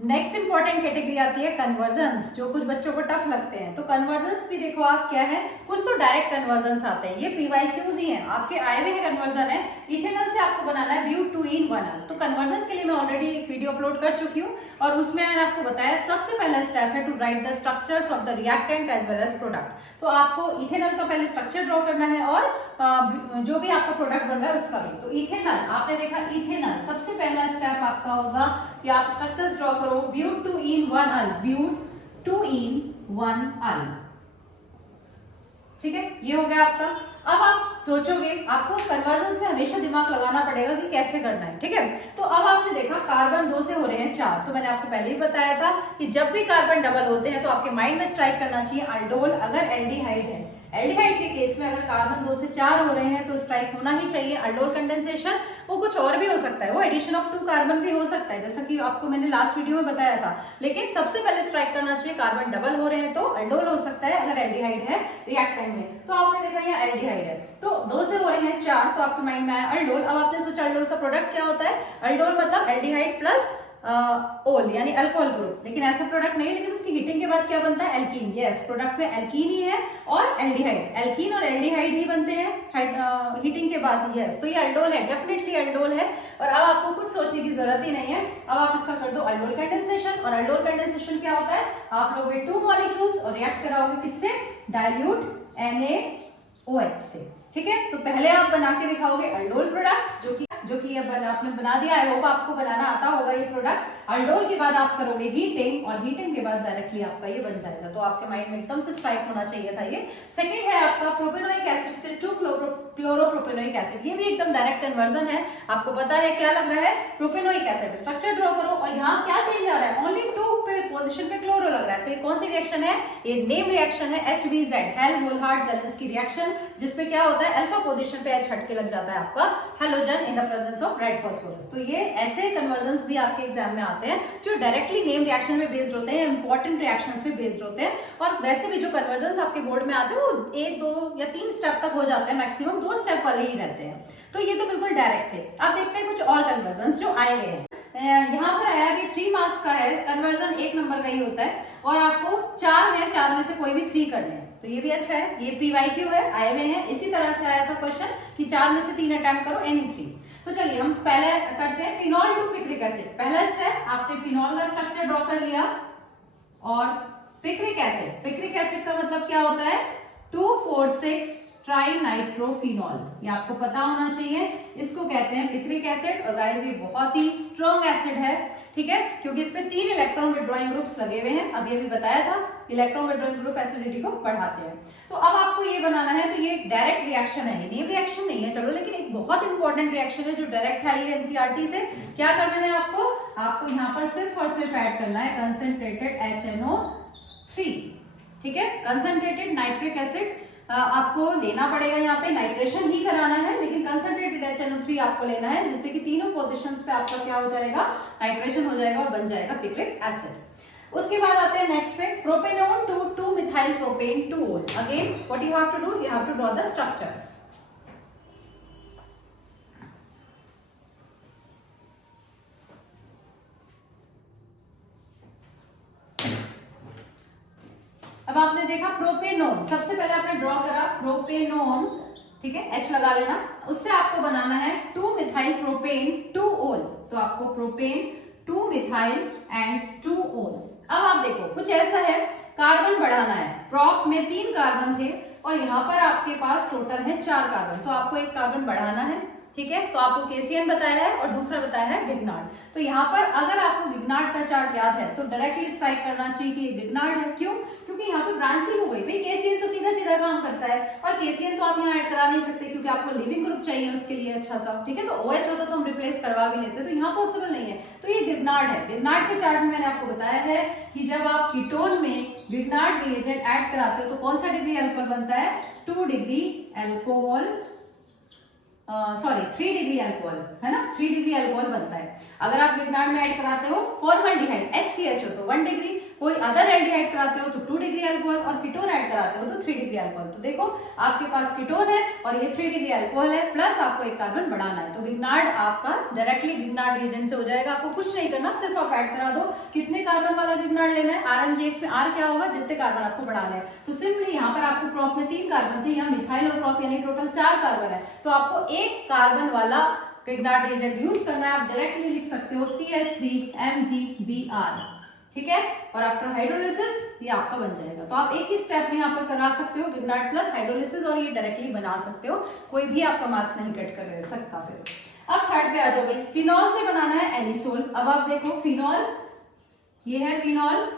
Next important category आती है convergence, जो कुछ बच्चों को टफ लगते हैं। तो कन्वर्जन्स भी देखो आप क्या है, कुछ तो डायरेक्ट कन्वर्जन्स आते हैं, ये पीवाईक्यूज ही हैं, आपके आए हुए हैं कन्वर्जन है। इथेनॉल से आपको बनाना है ब्यूट टू इन 1 तो कन्वर्जन के लिए मैं ऑलरेडी एक वीडियो अपलोड कर चुकी हूँ और उसमें मैंने आपको बताया सबसे पहला स्टेप है to write the structures of the reactant as well as product. तो आपको इथेनॉल का पहले स्ट्रक्चर ड्रॉ करना है और जो भी आपका प्रोडक्ट बन रहा है उसका भी। तो इथेनॉल आपने देखा, इथेनॉल सबसे पहला स्टेप आपका होगा कि आप स्ट्रक्चर्स ड्रॉ करो, but two in 1 but two इन 1 ठीक है, ये हो गया आपका। अब आप सोचोगे, आपको कन्वर्जन से हमेशा दिमाग लगाना पड़ेगा कि कैसे करना है, ठीक है। तो अब आपने देखा कार्बन 2 से हो रहे हैं 4, तो मैंने आपको पहले ही बताया था कि जब भी कार्बन डबल होते हैं तो आपके माइंड में स्ट्राइक करना चाहिए अल्डोल अगर एल्डिहाइड है। एल्डिहाइड के केस में अगर कार्बन 2 से 4 हो रहे हैं तो स्ट्राइक होना ही चाहिए अल्डोल कंडेंसेशन। वो कुछ और भी हो सकता है, वो एडिशन ऑफ 2 कार्बन भी हो सकता है, जैसा कि आपको मैंने लास्ट वीडियो में बताया था। लेकिन सबसे पहले स्ट्राइक करना चाहिए कार्बन डबल हो रहे हैं तो अल्डोल हो सकता है अगर एल्डिहाइड है रिएक्टेंट में। तो आपने देखा यहाँ एल्डिहाइड है, तो 2 से हो रहे हैं 4, तो आपके माइंड में आया अल्डोल। अब आपने सोचा अल्डोल का प्रोडक्ट क्या होता है, अल्डोल मतलब एल्डिहाइड प्लस ओल यानी अल्कोहल ग्रुप, लेकिन ऐसा प्रोडक्ट नहीं है। लेकिन उसकी हीटिंग के बाद क्या बनता है, एल्कीन। यस, प्रोडक्ट में एल्कीन ही है और एल्डिहाइड, एल्कीन और एल्डिहाइड ही बनते हैं हीटिंग के बाद। यस, तो ये अल्डोल है, डेफिनेटली अल्डोल है। और अब आपको कुछ सोचने की जरूरत ही नहीं है, अब आप इसका कर दो अल्डोल कंडेंसेशन। और अल्डोल कंडेंसेशन क्या होता है, आप लोगे 2 मॉलिक्यूल्स और रिएक्ट कराओगे किससे, डाइल्यूट NaOH से, ठीक है। तो पहले आप बना के दिखाओगे अल्डोल प्रोडक्ट, जो कि आपने बना दिया है, होगा आपको बनाना आता होगा ये प्रोडक्ट। अल्डोल के बाद आप करोगे हीटिंग और हीटिंग के बाद डायरेक्टली आपका ये बन जाएगा। तो आपके माइंड में एकदम से स्ट्राइक होना चाहिए था ये। सेकंड है आपका प्रोपेनोइक एसिड से 2 क्लोरोप्रोपेनोइक एसिड, ये भी एकदम डायरेक्ट कन्वर्जन है। आपको पता है क्या लग रहा है, प्रोपेनोइक एसिड। स्ट्रक्चर ड्रॉ करो और यहाँ क्या चेंज आ रहा है, ओनली 2 पे पोजीशन पे क्लोरो लग रहा है। तो ये कौन सी रिएक्शन है, ये नेम रिएक्शन है HVZ, हेल्महोल्ट्ज-ज़ेलेंस्की रिएक्शन, जिसमें क्या होता है अल्फा पोजीशन पे H हट के लग जाता है आपका halogen in the presence of red phosphorus. तो ये ऐसे कन्वर्जन्स भी आपके एग्जाम में आते हैं जो डायरेक्टली नेम रिएक्शन में बेस्ड होते हैं, इंपॉर्टेंट रिएक्शंस पे बेस्ड होते हैं। और वैसे भी जो कन्वर्जन्स आपके बोर्ड में आते हैं वो 1, 2 या 3 स्टेप तक हो जाते हैं, मैक्सिमम 2 स्टेप वाले ही रहते हैं। तो ये तो बिल्कुल डायरेक्ट थे। अब देखते हैं कुछ और कन्वर्जन्स जो आए हुए हैं। यहाँ पर आया कि 3 मार्क्स का है, कन्वर्जन 1 नंबर का ही होता है और आपको 4 है, 4 में से कोई भी 3 करने हैं, तो ये भी अच्छा है। ये PYQ है, आए हुए हैं। इसी तरह से आया था क्वेश्चन कि 4 में से 3 अटेम्प्ट करो, एनी 3। तो चलिए हम पहले करते हैं फिनॉल टू पिक्रिक एसिड। पहला स्टेप, आपने फिनॉल का स्ट्रक्चर ड्रॉ कर लिया और पिक्रिक एसिड, पिक्रिक एसिड का मतलब क्या होता है, 2,4,6 ट्राइनाइट्रोफिनॉल, ये आपको पता होना चाहिए। इसको कहते हैं पिक्रिक एसिड। और गाइस ये बहुत ही स्ट्रॉन्ग एसिड है, ठीक है, क्योंकि इसमें 3 इलेक्ट्रॉन विड्रॉइंग ग्रुप्स लगे हुए हैं। अब ये भी बताया था, इलेक्ट्रॉन विड्रॉइंग ग्रुप एसिडिटी को बढ़ाते हैं। तो अब आपको ये बनाना है, तो ये डायरेक्ट रिएक्शन है, ये नेम रिएक्शन नहीं है चलो, लेकिन एक बहुत इंपॉर्टेंट रिएक्शन है जो डायरेक्ट है ये NCERT से। क्या करना है आपको यहाँ पर सिर्फ और सिर्फ ऐड करना है कंसंट्रेटेड HNO3, ठीक है। कंसंट्रेटेड नाइट्रिक एसिड आपको लेना पड़ेगा, यहाँ पे नाइट्रेशन ही कराना है, लेकिन कंसंट्रेटेड HNO3 आपको लेना है, जिससे कि तीनों पोजीशंस पे आपका क्या हो जाएगा, नाइट्रेशन हो जाएगा और बन जाएगा पिक्रिक एसिड। उसके बाद आते हैं नेक्स्ट पे, propanone to two methyl propane 2-ol। Again what you have to do, you have to draw the structures. अब आपने देखा प्रोपेनोन, सबसे पहले आपने ड्रॉ करा प्रोपेनोन, ठीक है, H लगा लेना। उससे आपको बनाना है 2-मिथाइल प्रोपेन 2-ol। तो आपको प्रोपेन 2-मिथाइल एंड 2-ol। अब आप देखो कुछ ऐसा है, कार्बन बढ़ाना है, प्रॉप में 3 कार्बन थे और यहाँ पर आपके पास टोटल है 4 कार्बन, तो आपको 1 कार्बन बढ़ाना है, ठीक है। तो आपको केसीएन बताया है और दूसरा बताया है गिगनार्ड। तो यहाँ पर अगर आपको गिगनार्ड का चार्ट याद है तो डायरेक्टली स्ट्राइक करना चाहिए कि ये गिगनार्ड है। क्यों, क्योंकि यहाँ पे ब्रांचिंग हो गई भाई, केसीएन तो सीधा सीधा काम करता है और केसीएन तो आप यहाँ ऐड करा नहीं सकते क्योंकि आपको लिविंग ग्रुप चाहिए उसके लिए अच्छा सा, ठीक है। तो OH होता तो हम रिप्लेस करवा भी लेते, तो यहाँ पॉसिबल नहीं है। तो ये गिगनार्ड है। गिगनार्ड के चार्ट में मैंने आपको बताया है कि जब आप कीटोन में गिगनार्ड रिएजेंट ऐड कराते हो तो कौन सा डिग्री अल्कोहल बनता है, 2 degree alcohol sorry 3 degree alcohol है ना, 3 डिग्री अल्कोहल बनता है। अगर आप गिगनार्ड में ऐड कराते हो फॉर्मल्डिहाइड HCHO तो 1 डिग्री, कोई अदर एल्डिहाइड कराते हो तो 2 डिग्री अल्कोहल, और कीटोन ऐड कराते हो तो 3 डिग्री अल्कोहल। तो देखो आपके पास कीटोन है और ये 3 डिग्री अल्कोहल है, प्लस आपको एक कार्बन बढ़ाना है। तो गिगनार्ड आपका डायरेक्टली गिगनार्ड रिएजेंट से हो जाएगा। आपको कुछ नहीं करना, सिर्फ आप ऐड करा दो कितने कार्बन वाला गिगनार्ड लेना है। RMGX में R क्या होगा, जितने कार्बन आपको बढ़ाना है। तो सिंपली यहाँ पर आपको प्रोप में 3 कार्बन थे, यहाँ मिथाइल और प्रोप यानी टोटल 4 कार्बन है। तो आपको एक कार्बन वाला गिगनार्ड रिएजेंट यूज करना है। आप डायरेक्टली लिख सकते हो CH3MgBr, ठीक है। और आफ्टर हाइड्रोलिसिस ये आपका बन जाएगा। तो आप एक ही स्टेप में यहाँ पर करा सकते हो गिगनार्ड प्लस हाइड्रोलिसिस, और ये डायरेक्टली बना सकते हो, कोई भी आपका मार्क्स नहीं कट कर सकता। फिर अब थर्ड पे आ जाओ भाई, फिनॉल से बनाना है एनिसोल। अब आप देखो फिनॉल, ये है फिनॉल,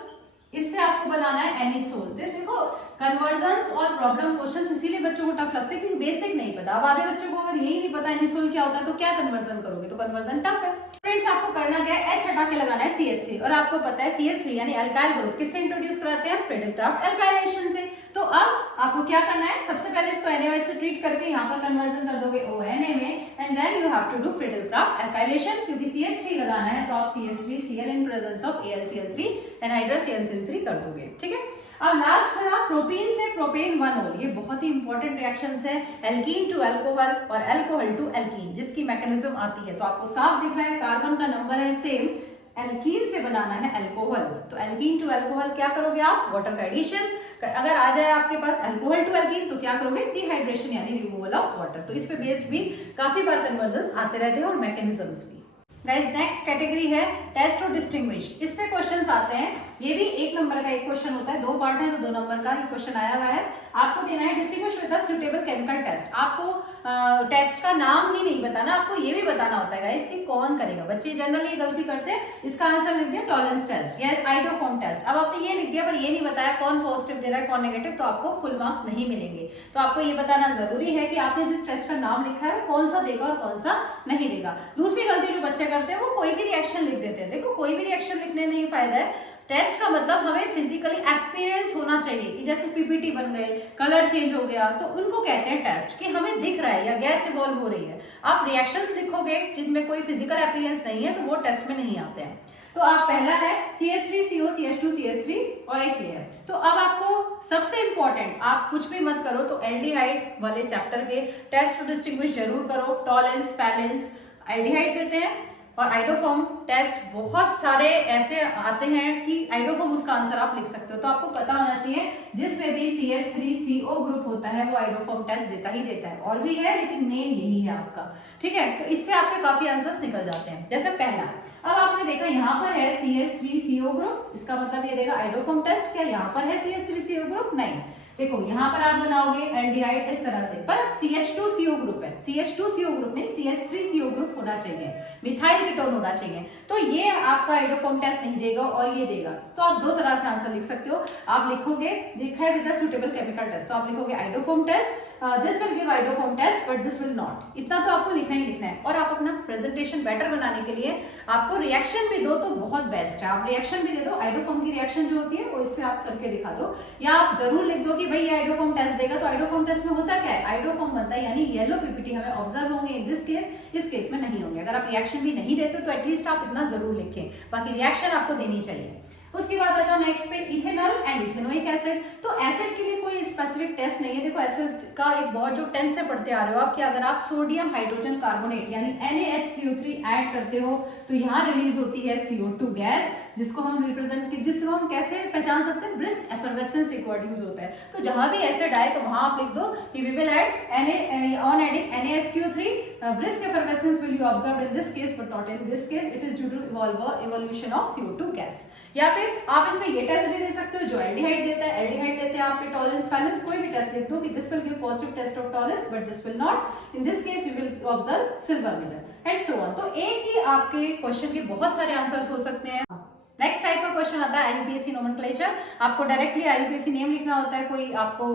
इससे आपको बनाना है एनिसोल। देखो कन्वर्जन्स और प्रॉब्लम क्वेश्चंस इसीलिए बच्चों को टफ लगते हैं क्योंकि बेसिक नहीं पता। अब आधे बच्चों को अगर यही नहीं पता एनिसोल क्या होता है तो क्या कन्वर्जन करोगे, तो कन्वर्जन टफ है। फ्रेंड्स आपको करना क्या है, H हटा के लगाना है CH3, और आपको पता है CH3 यानी अल्काइल ग्रुप किससे इंट्रोड्यूस कराते हैं, फ्रीडल-क्राफ्ट अल्काइलेशन से। तो अब आपको क्या करना है, सबसे पहले इसको NaOH से ट्रीट करके यहाँ पर कन्वर्जन कर दोगे ONA में, and then you have to do Friedel Craft alkylation. क्योंकि CH3 लगाना है तो आप CH3Cl in presence of AlCl3 anhydrous ClCl3 कर दोगे, ठीक है। अब लास्ट है प्रोपीन से प्रोपेन 1-ol, ये बहुत ही इंपॉर्टेंट रिएक्शंस है, एल्कीन टू अल्कोहल और अल्कोहल टू एल्कीन, जिसकी मैकेनिज्म आती है। तो आपको साफ दिख रहा है कार्बन का नंबर है सेम, एल्कीन से बनाना है अल्कोहल। तो एल्कीन टू अल्कोहल क्या करोगे आप, वाटर का एडिशन। अगर आ जाए आपके पास अल्कोहल टू एल्कीन तो क्या करोगे, डिहाइड्रेशन यानी रिमूवल ऑफ वाटर। तो इस पे बेस्ड भी काफी बार कन्वर्जन्स आते रहते हैं और मैकेनिज्म्स भी। गाइस नेक्स्ट कैटेगरी है टेस्ट और डिस्टिंग्विश। इस पे क्वेश्चंस आते हैं, ये भी 1 नंबर का एक क्वेश्चन होता है, 2 पार्ट है तो 2 नंबर का ही क्वेश्चन आया हुआ है। आपको देना है distinguish with a suitable chemical test. आपको टेस्ट का नाम ही नहीं बताना, आपको ये भी बताना होता है गाइस कि कौन करेगा। बच्चे जनरली ये गलती करते हैं, इसका आंसर लिख दिया टॉलरेंस टेस्ट या आइडोफॉर्म टेस्ट। अब आपने ये लिख दिया पर ये नहीं बताया कौन पॉजिटिव दे रहा है कौन नेगेटिव, तो आपको फुल मार्क्स नहीं मिलेंगे। तो आपको ये बताना जरूरी है कि आपने जिस टेस्ट का नाम लिखा है कौन सा देगा और कौन सा नहीं देगा। दूसरी गलती जो बच्चे करते हैं वो कोई भी रिएक्शन लिख देते हैं। देखो कोई भी रिएक्शन लिखने नहीं फायदा है, टेस्ट का मतलब हमें फिजिकली एक्सपीरियंस होना चाहिए कि जैसे पीपीटी बन गए, कलर चेंज हो गया, तो उनको कहते हैं टेस्ट, कि हमें दिख रहा है या गैस इवॉल्व हो रही है। आप रिएक्शंस लिखोगे जिनमें कोई फिजिकल एक्सपीरियंस नहीं है तो वो टेस्ट में नहीं आते हैं। तो आप पहला है CH3CO CH2 CH3 और एक ये है। तो अब आपको सबसे इंपॉर्टेंट, आप कुछ भी मत करो तो एल्डिहाइड वाले चैप्टर के टेस्ट टू डिस्टिंग्विश जरूर करो। टॉलेंस, फैलेंस, एल्डिहाइड देते हैं, और आइडोफॉर्म टेस्ट बहुत सारे ऐसे आते हैं कि आइडोफॉर्म उसका आंसर आप लिख सकते हो। तो आपको पता होना चाहिए जिसमें भी CH3CO ग्रुप होता है वो आइडोफॉर्म टेस्ट देता ही देता है, और भी है लेकिन मेन यही है आपका, ठीक है। तो इससे आपके काफी आंसर्स निकल जाते हैं। जैसे पहला, अब आपने देखा यहाँ पर है CH3CO ग्रुप, इसका मतलब ये देगा आइडोफॉर्म टेस्ट। क्या यहाँ पर है CH3CO ग्रुप, नहीं। देखो यहाँ पर आप बनाओगे एल्डिहाइड इस तरह से, पर CH2CO ग्रुप है, CH2CO ग्रुप नहीं CH3CO ग्रुप होना चाहिए, मिथाइल कीटोन होना चाहिए। तो ये आपका आइडोफॉर्म टेस्ट नहीं देगा और ये देगा। तो आप 2 तरह से आंसर लिख सकते हो। आप लिखोगे लिखा है with a suitable chemical test, तो आप लिखोगे iodoform test, this will give iodoform test but this will not. इतना तो आपको लिखना ही लिखना है। और आप अपना प्रेजेंटेशन बेटर बनाने के लिए आपको रिएक्शन भी दो तो बहुत बेस्ट है। आप रिएक्शन भी दे दो, आइडोफॉर्म की रिएक्शन जो होती है वो इससे आप करके दिखा दो, या आप जरूर लिख दो कि भाई ये आइडोफॉर्म टेस्ट देगा। तो आइडोफॉर्म टेस्ट में होता क्या है, आइडोफॉर्म बनता है यानी येलो पीपीटी हमें ऑब्जर्व होंगे इन दिस केस, इस केस में नहीं होंगे। अगर आप रिएक्शन भी नहीं देते तो एटलीस्ट आप इतना जरूर लिखें, बाकी रिएक्शन आपको देनी चाहिए। उसके बाद आ जाओ नेक्स्ट पे, इथेनॉल एंड इथेनोइक एसिड। तो एसिड के लिए कोई स्पेसिफिक टेस्ट नहीं है। देखो एसिड का एक बहुत जो 10 से पढ़ते आ रहे हो आप, कि अगर आप सोडियम हाइड्रोजन कार्बोनेट यानी NaHCO3 ऐड करते हो तो यहाँ रिलीज होती है CO2 गैस, जिसको हम कैसे पहचान सकते हैं, ब्रिस्क एफरवेसेंस एक वर्ड यूज होता है। तो जहां भी एसिड आए तो वहां आप लिख दो कि we will add on adding NaHCO3 brisk effervescence will be observed in this case but not in this case, it is due to evolution of CO2 gas. या फिर आप इसमें ये टेस्ट भी दे सकते हो जो एल्डिहाइड देता है। एल्डिहाइड देते हैं आपके टॉलरेंस, फैलेंस, कोई भी टेस्ट लिख दो कि this will give positive test of Tollens but this will not, in this case you will observe silver mirror and so on. तो एक ही आपके क्वेश्चन के बहुत सारे आंसर्स हो सकते हैं। नेक्स्ट टाइप का क्वेश्चन आता है IUPAC नोमेनक्लेचर। आपको डायरेक्टली IUPAC नेम लिखना होता है, कोई आपको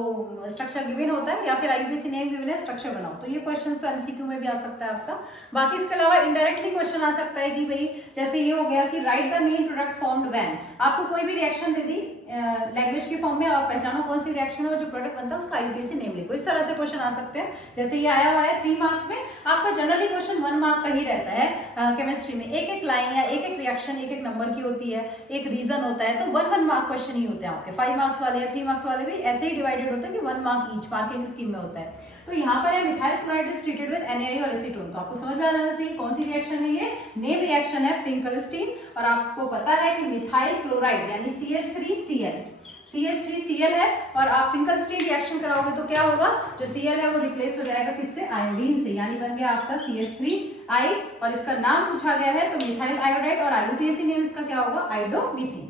स्ट्रक्चर गिवन होता है या फिर IUPAC नेम गिवन है, स्ट्रक्चर बनाओ। तो ये क्वेश्चन तो MCQ में भी आ सकता है आपका। बाकी इसके अलावा इनडायरेक्टली क्वेश्चन आ सकता है कि भाई जैसे ये हो गया कि right the main product formed when. आपको कोई भी रिएक्शन दे दी लैंग्वेज के फॉर्म में, आप पहचानो कौन सी रिएक्शन है और जो प्रोडक्ट बनता है उसका IUPAC नेम लिखो। इस तरह से क्वेश्चन आ सकते हैं। जैसे ये आया हुआ है 3 मार्क्स में, आपका जनरली क्वेश्चन 1 मार्क का ही रहता है। केमिस्ट्री में एक एक लाइन या एक एक रिएक्शन एक एक नंबर की होती है, एक रीजन होता है, तो 1 मार्क क्वेश्चन ही होते हैं आपके। 5 मार्क्स वाले या 3 मार्क्स वाले भी ऐसे ही डिवाइडेड होते हैं कि 1 मार्क ईच मार्किंग स्कीम में होता है। तो यहाँ पर है methyl chloride is treated with NaI और एसीटोन। तो आपको समझ में आ जाना चाहिए कौन सी रिएक्शन है ये। नेम रिएक्शन है फिंकलस्टीन, और आपको पता है कि मिथाइल क्लोराइड यानी CH3Cl है, और आप फिंकलस्टीन रिएक्शन कराओगे तो क्या होगा, जो Cl है वो रिप्लेस हो जाएगा किससे, आयोडीन से, यानी बन गया आपका CH3I। और इसका नाम पूछा गया है तो मिथाइल आयोडाइड, और IUPAC नेम इसका क्या होगा, आइडोमीथेन।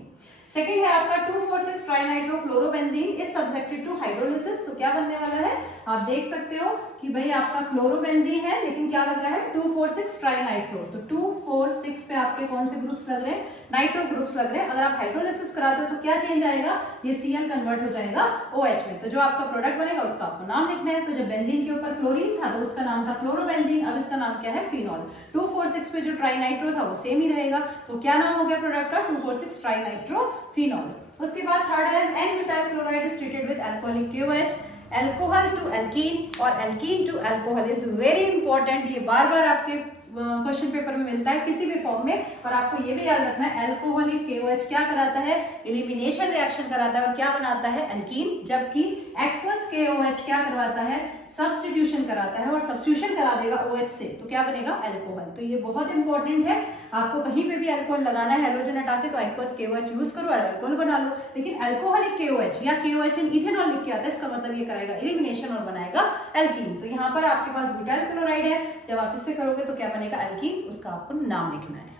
सेकंड है आपका 2,4,6 ट्राइनाइट्रोक्लोरोबेंजीन इज सब्जेक्टेड टू हाइड्रोलिसिस। तो क्या बनने वाला है, आप देख सकते हो कि भाई आपका क्लोरोबेंजीन है, लेकिन क्या लग रहा है 2,4,6 ट्राइनाइट्रो। तो 2,4,6 पे आपके कौन से ग्रुप्स लग रहे हैं, नाइट्रो ग्रुप्स लग रहे हैं। अगर आप हाइड्रोलिसिस कराते हो तो क्या चेंज आएगा, ये Cl कन्वर्ट हो जाएगा OH में। तो जो आपका प्रोडक्ट बनेगा उसका आपको नाम लिखना है। तो जब बेंजीन के ऊपर क्लोरीन था तो उसका नाम था क्लोरोबेंजीन, अब इसका नाम क्या है, फिनॉल। 2,4,6 पे जो ट्राइनाइट्रो था वो सेम ही रहेगा, तो क्या नाम हो गया प्रोडक्ट का, 2,4,6 ट्राइनाइट्रो फिनॉल। उसके बाद थर्ड है n butyl chloride is treated with alcoholic KOH। Alcohol to alkene और alkene to alcohol is very important. ये बार बार आपके क्वेश्चन पेपर में मिलता है किसी भी फॉर्म में, और आपको ये भी याद रखना है एल्कोहलिक KOH क्या कराता है, एलिमिनेशन रिएक्शन कराता है और क्या बनाता है, एल्कीन। जबकि एक्वस KOH क्या करवाता है, सब्स्टिट्यूशन कराता है, और सब्स्टिट्यूशन करा देगा OH से, तो क्या बनेगा, अल्कोहल। तो ये बहुत इंपॉर्टेंट है, आपको कहीं पे भी अल्कोहल लगाना है हेलोजन हटा के तो एक्वस KOH यूज करो और अल्कोहल बना लो। लेकिन अल्कोहलिक KOH या KOH इन इथेनॉल लिख के आता है, इसका मतलब ये कराएगा एलिमिनेशन और बनाएगा एल्कीन। तो यहाँ पर आपके पास ब्यूटाइल क्लोराइड है, जब आप इससे करोगे तो क्या बनेगा, एल्कीन, उसका आपको नाम लिखना है।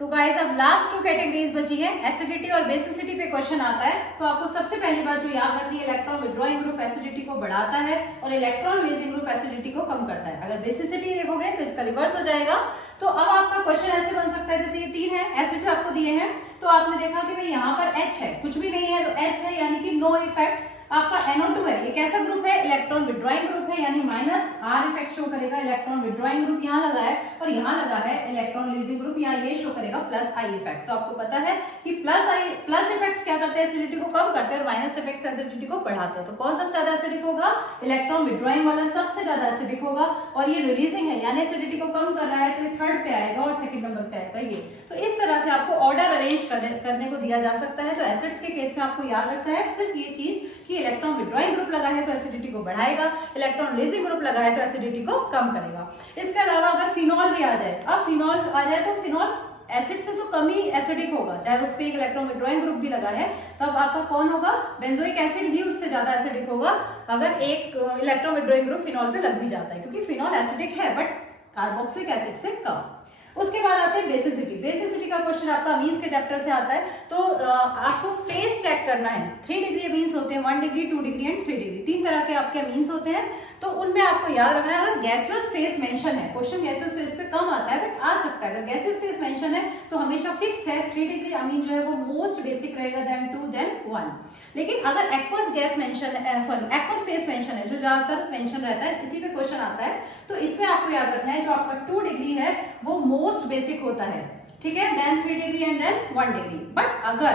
तो गाइस अब लास्ट 2 कैटेगरीज बची है, एसिडिटी और बेसिसिटी पे क्वेश्चन आता है। तो आपको सबसे पहली बात जो याद रखनी है, इलेक्ट्रॉन विड्रॉइंग ग्रुप एसिडिटी को बढ़ाता है और इलेक्ट्रॉन रिलीजिंग ग्रुप एसिडिटी को कम करता है। अगर बेसिसिटी देखोगे तो इसका रिवर्स हो जाएगा। तो अब आपका क्वेश्चन ऐसे बन सकता है, जैसे ये 3 है एसिड आपको दिए हैं, तो आपने देखा कि भाई यहाँ पर H है, कुछ भी नहीं है तो H है, यानी कि नो इफेक्ट। आपका NO2 है, ये कैसा ग्रुप है, इलेक्ट्रॉन विड्रॉइंग ग्रुप है, यानी -R इफेक्ट शो करेगा। इलेक्ट्रॉन विड्रॉइंग ग्रुप यहाँ लगा है और यहाँ लगा है इलेक्ट्रॉन रिलीजिंग ग्रुप, यहाँ ये शो करेगा +I इफेक्ट। तो आपको पता है कि प्लस इफेक्ट्स क्या करते हैं, एसिडिटी को कम करते हैं, और माइनस इफेक्ट्स एसिडिटी को बढ़ाते हैं। तो कौन सबसे ज्यादा एसिडिक होगा, इलेक्ट्रॉन विड्रॉइंग वाला सबसे ज्यादा एसिडिक होगा, और ये रिलीजिंग है यानी एसिडिटी को कम कर रहा है, तो ये 3rd पे आएगा और 2nd नंबर पे आएगा ये। तो इस तरह से आपको ऑर्डर अरेंज करने को दिया जा सकता है। तो एसिड्स के केस में आपको याद रखना है सिर्फ ये चीज कि इलेक्ट्रॉन विड्रॉइंग ग्रुप लगा है तो एसिडिटी को बढ़ाएगा, इलेक्ट्रॉन रिलीजिंग ग्रुप लगा है तो एसिडिटी को कम करेगा। इसके अलावा अगर फिनॉल भी आ जाए, अब फिनॉल आ जाए तो फिनॉल एसिड से तो कम ही एसिडिक होगा, चाहे उस पर एक इलेक्ट्रॉन विड्रॉइंग ग्रुप भी लगा है, तब आपका कौन होगा, बेंजोइक एसिड ही उससे ज्यादा एसिडिक होगा अगर एक इलेक्ट्रॉन विड्रॉइंग ग्रुप फिनॉल पे लग भी जाता है, क्योंकि फिनॉल एसिडिक है बट कार्बोक्सिलिक एसिड से कम। उसके बाद आते हैं बेसिसिटी। बेसिसिटी का क्वेश्चन आपका अमीन्स के चैप्टर से आता है। तो आपको फेज चेक करना है। 3 डिग्री अमीन्स होते हैं, 1 डिग्री, 2 डिग्री एंड 3 डिग्री, 3 तरह के आपके अमीन्स होते हैं। तो उनमें आपको याद रखना है, अगर गैसियस फेस मेंशन है, क्वेश्चन गैसियस फेस पे कम आता है बट आ सकता है, अगर गैसियस फेस मेंशन है तो हमेशा फिक्स है 3 डिग्री अमीन जो है वो मोस्ट बेसिक रहेगा, देन 2 देन 1। लेकिन अगर एक्वस गैस मेंशन है, सॉरी एक्वस फेस मेंशन है, जो ज्यादातर मेंशन रहता है, इसी पे क्वेश्चन आता है, तो इसमें आपको याद रखना है जो आपका 2 डिग्री है वो मोस्ट बेसिक होता है, ठीक है, then 3 degree and then 1 degree. But अगर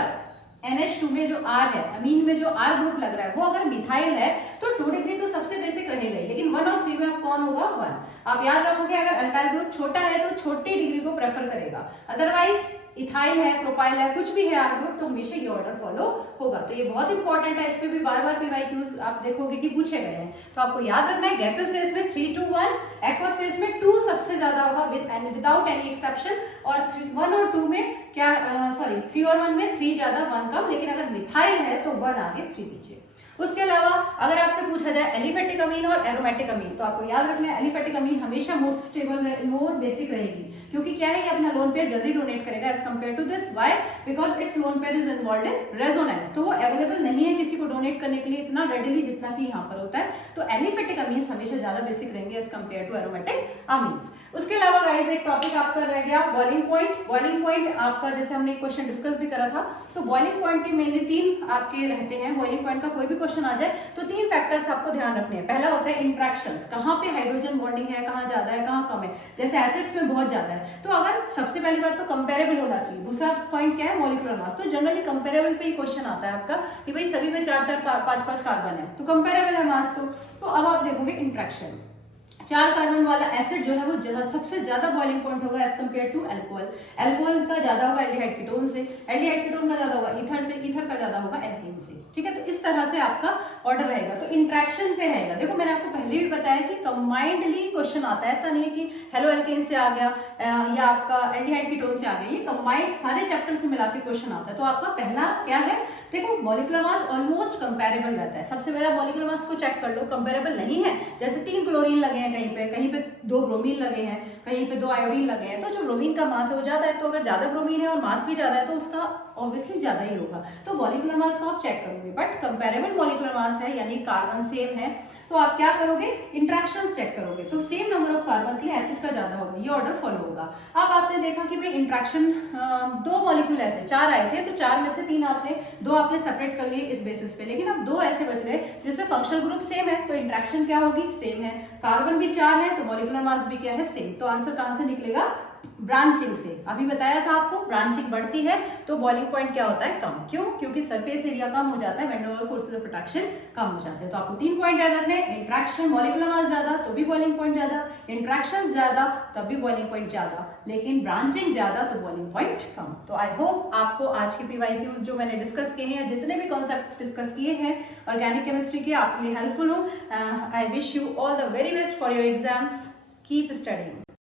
NH2 में जो R है, अमीन में जो R ग्रुप लग रहा है वो अगर मिथाइल है तो 2 डिग्री तो सबसे बेसिक रहेगा ही, लेकिन 1 और 3 में अब कौन होगा, 1। आप याद रखोगे अगर अल्काइल ग्रुप छोटा है तो छोटी डिग्री को प्रेफर करेगा, अदरवाइज इथाइल है, प्रोपाइल है, कुछ भी है R ग्रुप, तो हमेशा ये ऑर्डर फॉलो होगा। तो ये बहुत इंपॉर्टेंट है, इस पे भी बार बार PYQs आप देखोगे कि पूछे गए हैं। तो आपको याद रखना है गैसियस फेज में 3 to 1, एक्वस फेज में 2 सबसे ज्यादा होगा विदाउट एनी एक्सेप्शन, और 1 और 2 में क्या, सॉरी 3 और 1 में 3 ज्यादा 1 कम, लेकिन अगर मिथाइल है तो 1 आगे 3 पीछे। उसके अलावा अगर आपसे पूछा जाए एलिफेटिक अमीन और एरोमेटिक अमीन, तो आपको याद रखना है एलिफेटिक अमीन हमेशा मोस्ट स्टेबल, मोर बेसिक रहेगी, क्योंकि क्या है ये अपना लोन पेयर जल्दी डोनेट करेगा as compare to this. Why? Because it's lone pair is involved in resonance, तो वो अवेलेबल नहीं है किसी को डोनेट करने के लिए इतना रेडिली जितना कि यहाँ पर होता है। तो एलिफेटिक अमीन्स हमेशा ज्यादा बेसिक रहेंगे as compare to aromatic amines. उसके अलावा गाइस एक टॉपिक आपका रह गया बॉइलिंग पॉइंट। बॉइलिंग पॉइंट आपका जैसे हमने एक क्वेश्चन डिस्कस भी करा था, तो बॉइलिंग पॉइंट के मेनली 3 आपके रहते हैं। बॉइलिंग पॉइंट का कोई भी क्वेश्चन आ जाए तो 3 फैक्टर्स आपको ध्यान रखने हैं। पहला होता है इंट्रैक्शंस, कहाँ पे हाइड्रोजन बॉन्डिंग है, कहाँ ज्यादा है कहाँ कम है, जैसे एसिड्स में बहुत ज्यादा है तो अगर सबसे पहली बात तो कंपेरेबल होना चाहिए। दूसरा पॉइंट क्या है? Molecular mass. तो जनरली कंपेरेबल पे ही क्वेश्चन आता है आपका कि भाई सभी में 4-4 5-5 कार्बन है तो कंपेरेबल है मास। तो अब आप देखोगे इंट्रैक्शन, 4 कार्बन वाला एसिड जो है वो सबसे ज्यादा बॉइलिंग पॉइंट होगा as compare to alcohol. Alcohol का ज्यादा होगा एल्डिहाइड कीटोन से, एल्डिहाइड कीटोन का ज्यादा होगा ईथर से, ईथर का ज्यादा होगा एल्केन से। ठीक है, तो इस तरह से आपका ऑर्डर रहेगा। तो इंट्रैक्शन पे रहेगा। देखो मैंने आपको पहले भी बताया कि कंबाइंडली क्वेश्चन आता है, ऐसा नहीं है कि हेलो एल्केन से आ गया या आपका एल्डिहाइड कीटोन से आ गया, ये कंबाइंड सारे चैप्टर से मिला के क्वेश्चन आता है। तो आपका पहला क्या है? देखो मॉलिक्यूलर मास ऑलमोस्ट कंपेरेबल रहता है। सबसे पहला मॉलिक्यूलर मास को चेक कर लो, कंपेरेबल नहीं है। जैसे 3 क्लोरीन लगे हैं कहीं पे 2 ब्रोमीन लगे हैं, कहीं पे 2 आयोडीन लगे हैं, तो जो ब्रोमीन का मास है वो ज्यादा है। तो अगर ज्यादा ब्रोमीन है और मास भी ज्यादा है तो उसका ऑब्वियसली ज्यादा ही होगा। तो मॉलिक्यूलर मास को आप चेक करोगे, बट कंपेरेबल मॉलिक्यूलर मास है यानी कार्बन सेम है तो आप क्या करोगे? इंट्रैक्शंस चेक करोगे। तो सेम नंबर ऑफ कार्बन के लिए एसिड का ज्यादा होगा, ये ऑर्डर फॉलो होगा। अब आपने देखा कि भाई इंट्रैक्शन 2 मॉलिक्यूल ऐसे 4 आए थे तो 4 में से 2 आपने सेपरेट कर लिए इस बेसिस पे, लेकिन अब 2 ऐसे बच गए जिसमें फंक्शनल ग्रुप सेम है तो इंट्रैक्शन क्या होगी? सेम है। कार्बन भी 4 है तो मॉलिक्यूलर मास भी क्या है? सेम। तो आंसर कहां से निकलेगा? ब्रांचिंग से। अभी बताया था आपको ब्रांचिंग बढ़ती है तो बॉइलिंग पॉइंट क्या होता है? कम। क्यों? क्योंकि सरफेस एरिया कम हो जाता है, van der Waals forces of attraction कम हो जाते हैं। तो आपको 3 पॉइंट याद रखने हैं। इंट्रैक्शन मॉलिक्यूलर मास ज्यादा तो भी बॉइलिंग पॉइंट ज्यादा, इंट्रैक्शन ज्यादा तब भी बॉइलिंग पॉइंट ज्यादा, लेकिन ब्रांचिंग ज्यादा तो बॉइलिंग पॉइंट कम। तो आई होप आपको आज के PYQs जो मैंने डिस्कस किए हैं या जितने भी कॉन्सेप्ट डिस्कस किए हैं ऑर्गेनिक केमिस्ट्री के आपके लिए हेल्पफुल हो। I wish you all the very best for your exams. Keep studying.